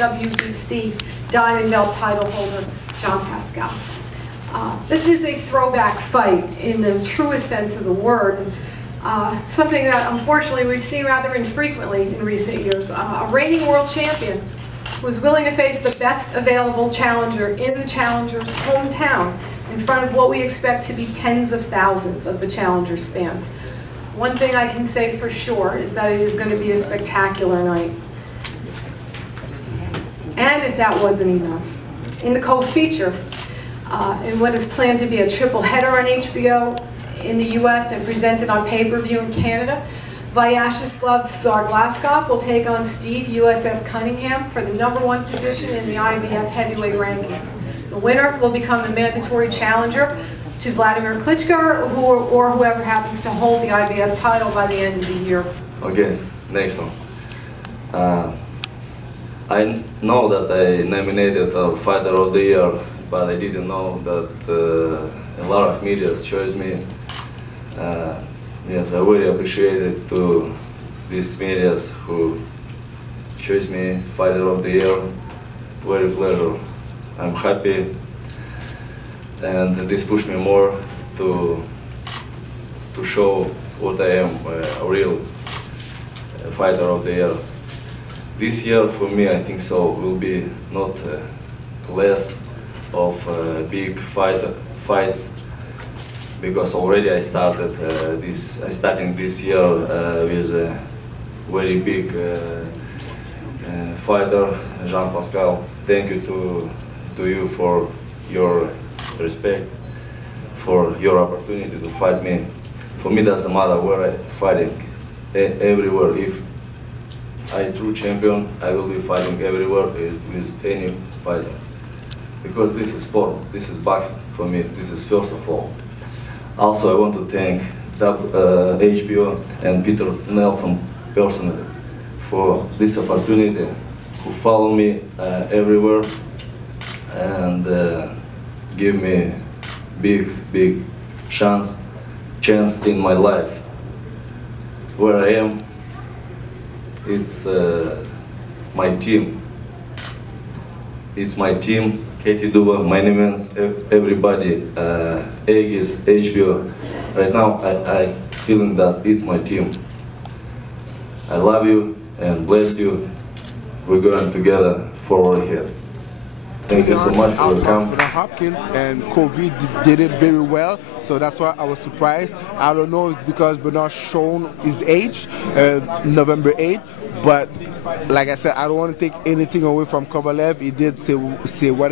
WBC Diamond Belt title holder, John Pascal. This is a throwback fight in the truest sense of the word. Something that unfortunately we've seen rather infrequently in recent years. A reigning world champion was willing to face the best available challenger in the challenger's hometown in front of what we expect to be tens of thousands of the challenger's fans. One thing I can say for sure is that it is going to be a spectacular night. And if that wasn't enough, in the co-feature, in what is planned to be a triple header on HBO in the US and presented on pay-per-view in Canada, Vyacheslav Tsar will take on Steve USS Cunningham for the #1 position in the IBF heavyweight rankings. The winner will become the mandatory challenger to Vladimir Klitschko or whoever happens to hold the IBF title by the end of the year. Okay, next one. I know that I nominated a Fighter of the Year, but I didn't know that a lot of media chose me. Yes, I really appreciate it to these media who chose me Fighter of the Year. Very pleasure. I'm happy, and this pushed me more to show what I am, a real Fighter of the Year. This year for me, I think so, will be not less of big fights, because already I started this year with a very big fighter, Jean Pascal. Thank you to you for your respect, for your opportunity to fight me. For me, doesn't matter where I'm fighting, everywhere. If I'm true champion, I will be fighting everywhere with any fighter. Because this is sport, this is boxing for me, this is first of all. Also, I want to thank HBO and Peter Nelson personally for this opportunity, who follow me everywhere and give me big chance in my life. Where I am, it's my team. It's my team. Katie Duba, my name is everybody, Aegis, HBO. Right now, I feeling that it's my team. I love you and bless you. We're going together forward here. Thank you so much for your time. Hopkins and COVID did it very well, so that's why I was surprised. I don't know if it's because Bernard shown his age, November 8th, but like I said, I don't want to take anything away from Kovalev. He did say what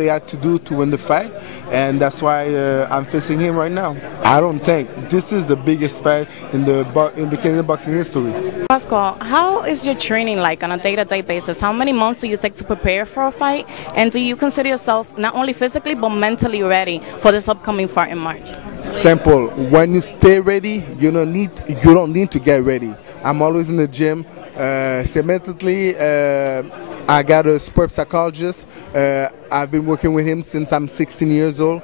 he had to do to win the fight, and that's why I'm facing him right now. I don't think this is the biggest fight in the Canadian boxing history. Pascal, how is your training like on a day-to-day basis? How many months do you take to prepare for a fight? And do you consider yourself not only physically but mentally ready for this upcoming fight in March? Simple. When you stay ready, you don't need to get ready. I'm always in the gym. Mentally, I got a sport psychologist. I've been working with him since I'm 16 years old.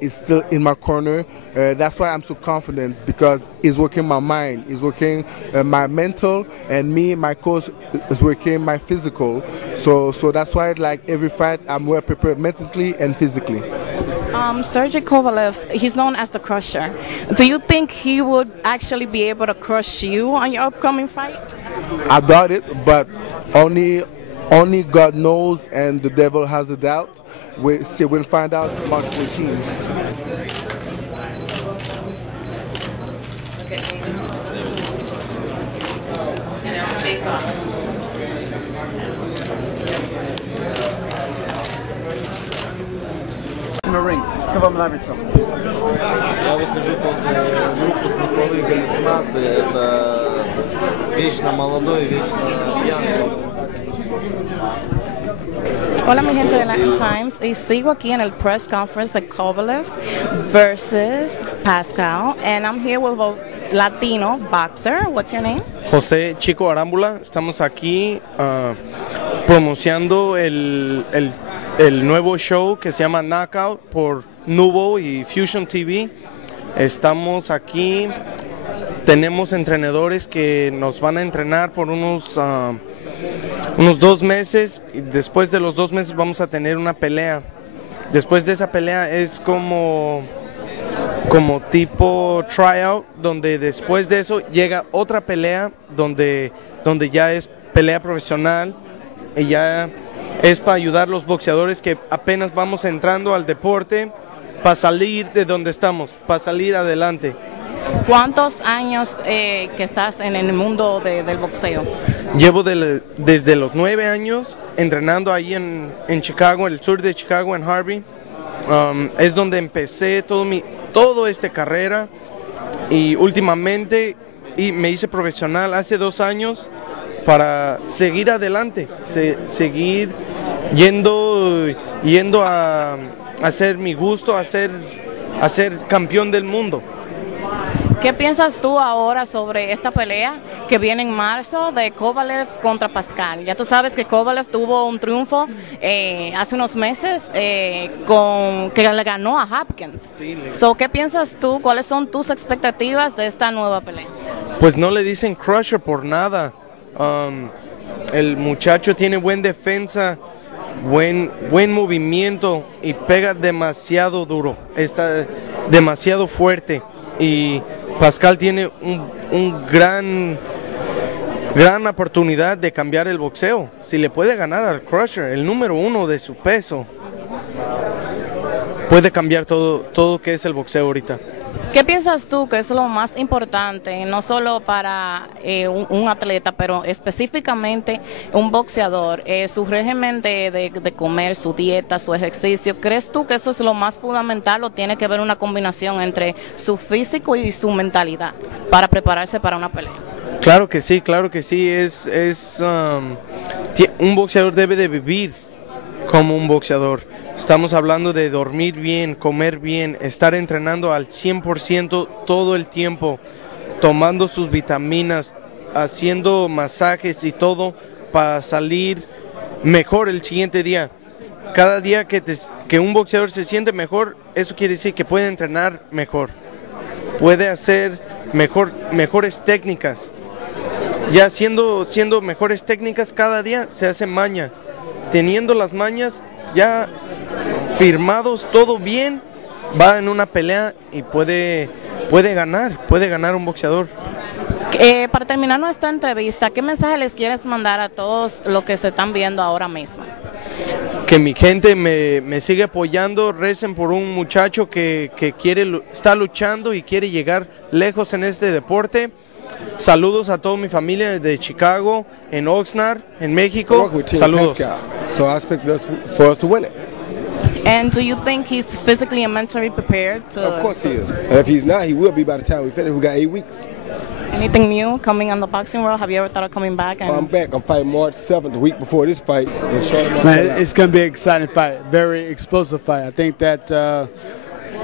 He's still in my corner. That's why I'm so confident, because he's working my mind, he's working my mental, and me, my coach, is working my physical. So that's why, like every fight, I'm well prepared mentally and physically. Sergey Kovalev, he's known as the Crusher. Do you think he would actually be able to crush you on your upcoming fight? I doubt it, but only God knows, and the devil has a doubt. We'll find out March 14th. In the ring. Что вам нравится? Я выхожу под группу смысловых галлюцинаций. Это вечно молодой, вечно пьяный. Hola mi gente de Latin Times, y sigo aquí en el press conference de Kovalev versus Pascal, and I'm here with a Latino boxer. What's your name? José Chico Arámbula. Estamos aquí promocionando el nuevo show que se llama Knockout por Nubo y Fusion TV. Estamos aquí, tenemos entrenadores que nos van a entrenar por unos unos 2 meses, y después de los 2 meses vamos a tener una pelea. Después de esa pelea es como tipo tryout, donde después de eso llega otra pelea donde ya es pelea profesional y ya es para ayudar a los boxeadores que apenas vamos entrando al deporte para salir de donde estamos, para salir adelante. ¿Cuántos años que estás en el mundo del boxeo? Llevo desde los 9 años entrenando ahí en Chicago, en el sur de Chicago, en Harvey. Es donde empecé toda esta carrera y últimamente me hice profesional hace 2 años para seguir adelante, seguir yendo a hacer mi gusto, a ser campeón del mundo. ¿Qué piensas tú ahora sobre esta pelea que viene en marzo de Kovalev contra Pascal? Ya tú sabes que Kovalev tuvo un triunfo hace unos meses que le ganó a Hopkins. Sí, ¿Qué piensas tú? ¿Cuáles son tus expectativas de esta nueva pelea? Pues no le dicen crusher por nada. El muchacho tiene buena defensa, buen movimiento y pega demasiado duro, está demasiado fuerte. Y Pascal tiene un gran oportunidad de cambiar el boxeo. Si le puede ganar al Crusher, el número 1 de su peso, puede cambiar todo que es el boxeo ahorita. ¿Qué piensas tú que es lo más importante, no solo para un atleta, pero específicamente un boxeador, su régimen de comer, su dieta, su ejercicio? ¿Crees tú que eso es lo más fundamental o tiene que haber una combinación entre su físico y su mentalidad para prepararse para una pelea? Claro que sí, un boxeador debe de vivir como un boxeador. Estamos hablando de dormir bien, comer bien, estar entrenando al 100% todo el tiempo, tomando sus vitaminas, haciendo masajes y todo para salir mejor el siguiente día. Cada día que un boxeador se siente mejor, eso quiere decir que puede entrenar mejor, puede hacer mejores técnicas. Ya siendo mejores técnicas cada día se hace maña. Teniendo las mañas ya firmados, todo bien, va en una pelea y puede ganar un boxeador. Para terminar nuestra entrevista, ¿qué mensaje les quieres mandar a todos los que se están viendo ahora mismo? Que mi gente me sigue apoyando, recen por un muchacho que está luchando y quiere llegar lejos en este deporte. Saludos a toda mi familia de Chicago, en Oxnard, en México. Saludos. Pascal, so I expect for us to win it. And do you think he's physically and mentally prepared to? Of course he is. And if he's not, he will be by the time we finish. We got 8 weeks. Anything new coming on the boxing world? Have you ever thought of coming back? I'm back. I'm fighting March 7th, the week before this fight. Man, it's going to be an exciting fight, very explosive fight. I think that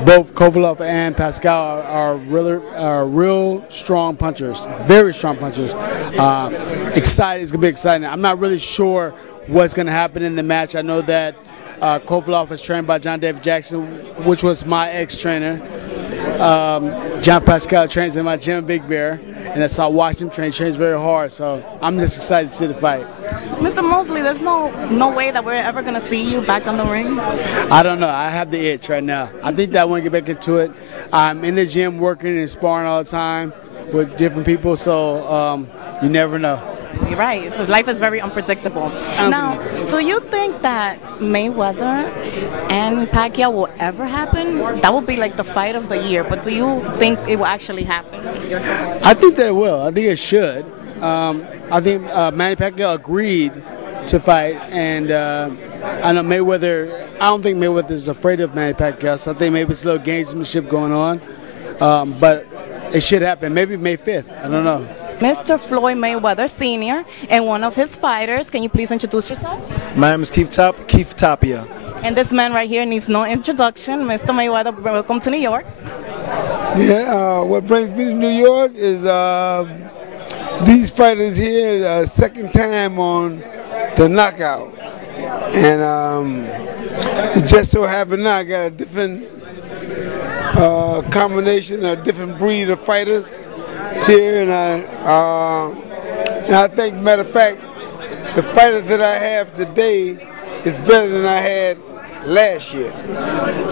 both Kovalev and Pascal are real strong punchers, very strong punchers. Excited, it's going to be exciting. I'm not really sure what's going to happen in the match. I know that Kovalev is trained by John David Jackson, which was my ex-trainer. John Pascal trains in my gym, Big Bear, and I watched him train. He trains very hard, so I'm just excited to see the fight. Mr. Mosley, there's no way that we're ever going to see you back on the ring? I don't know. I have the itch right now. I think that I want to get back into it. I'm in the gym working and sparring all the time with different people, so you never know. You're right. So life is very unpredictable. Now, do you think that Mayweather and Pacquiao will ever happen? That would be like the fight of the year, but do you think it will actually happen? I think that it will. I think it should. I think Manny Pacquiao agreed to fight, and I know Mayweather, I don't think Mayweather is afraid of Manny Pacquiao, so I think maybe it's a little gamesmanship going on, but it should happen. Maybe May 5th. I don't know. Mr. Floyd Mayweather Sr. and one of his fighters. Can you please introduce yourself? My name is Keith Tapia. And this man right here needs no introduction. Mr. Mayweather, welcome to New York. Yeah, what brings me to New York is these fighters here, second time on the knockout. And it just so happened now I got a different combination, a different breed of fighters here, and I think, matter of fact, the fighters that I have today is better than I had last year.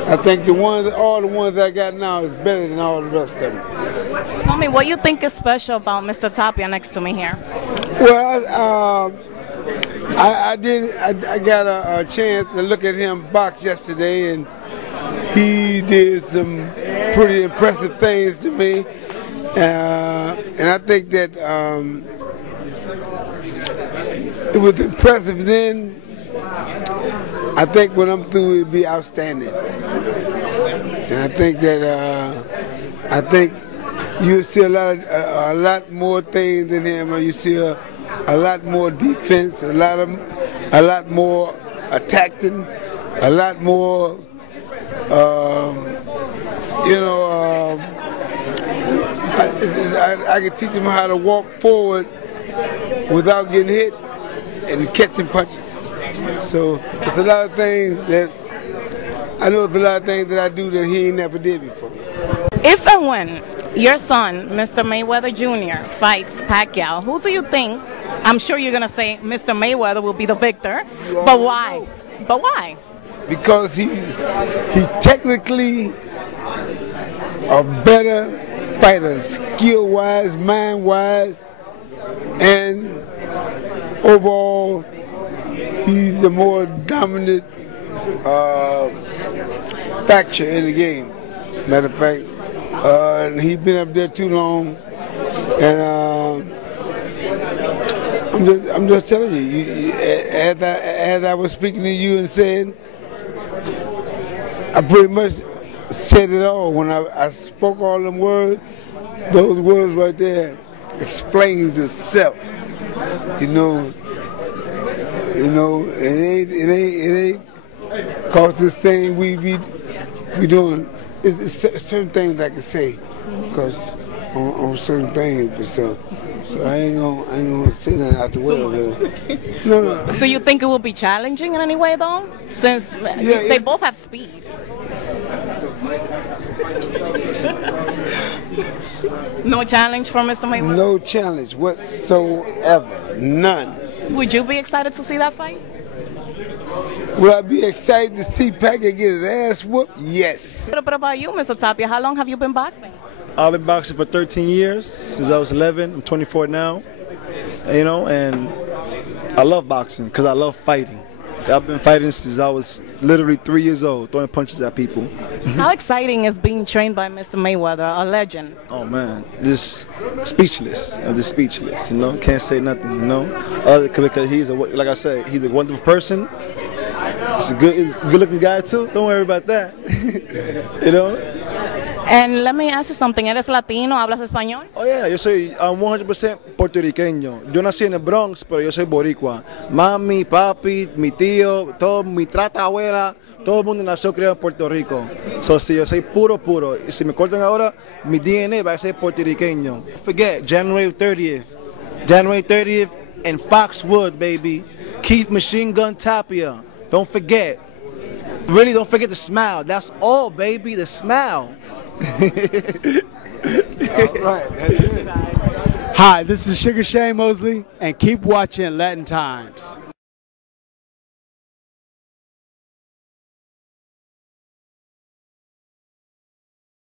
I think all the ones I got now is better than all the rest of them. Tell me, what you think is special about Mr. Tapia next to me here? Well, I got a chance to look at him box yesterday, and he did some pretty impressive things to me. And I think that it was impressive then. I think when I'm through, it'll be outstanding. And I think that you'll see a lot more things in him. You see a lot more defense, a lot more attacking, a lot more, I can teach him how to walk forward without getting hit and catching punches. So it's a lot of things that I know. It's a lot of things that I do that he ain't never did before. If and when your son, Mr. Mayweather Jr., fights Pacquiao, who do you think? I'm sure you're gonna say Mr. Mayweather will be the victor, but why? But why? Because he's technically a better fighter, skill-wise, mind-wise, and overall, he's a more dominant factor in the game. Matter of fact, he's been up there too long, and I'm just telling you, as I was speaking to you and saying, I pretty much said it all when I spoke all them words. Those words right there explains itself. It ain't cause this thing we doing. It's certain things I can say, because on certain things, but so I ain't gonna say that out the way. No. Do you think it will be challenging in any way, though, since they both have speed? No challenge for Mr. Mayweather? No challenge whatsoever. None. Would you be excited to see that fight? Would I be excited to see Pacquiao get his ass whooped? Yes. What about you, Mr. Tapia? How long have you been boxing? I've been boxing for 13 years, since I was 11. I'm 24 now, and I love boxing because I love fighting. I've been fighting since I was literally 3 years old, throwing punches at people. How exciting is being trained by Mr. Mayweather, a legend? Oh man, just speechless. I'm just speechless, Can't say nothing, Other because like I said, he's a wonderful person. He's a good-looking guy too. Don't worry about that, And let me ask you something. ¿Eres latino? ¿Hablas español? Oh yeah, yo soy 100% puertorriqueño. Yo nací en el Bronx, pero yo soy boricua. Mami, papi, mi tío, todo mi abuela, todo el mundo nació criado en Puerto Rico. Sí, yo soy puro. Y si me cortan ahora, mi DNA va a ser puertorriqueño. Don't forget, January 30th in Foxwood, baby. Keith Machine Gun Tapia. Don't forget. Really, don't forget to smile. That's all, baby, the smile. All right, that's it. Hi, this is Sugar Shane Mosley, and keep watching Latin Times.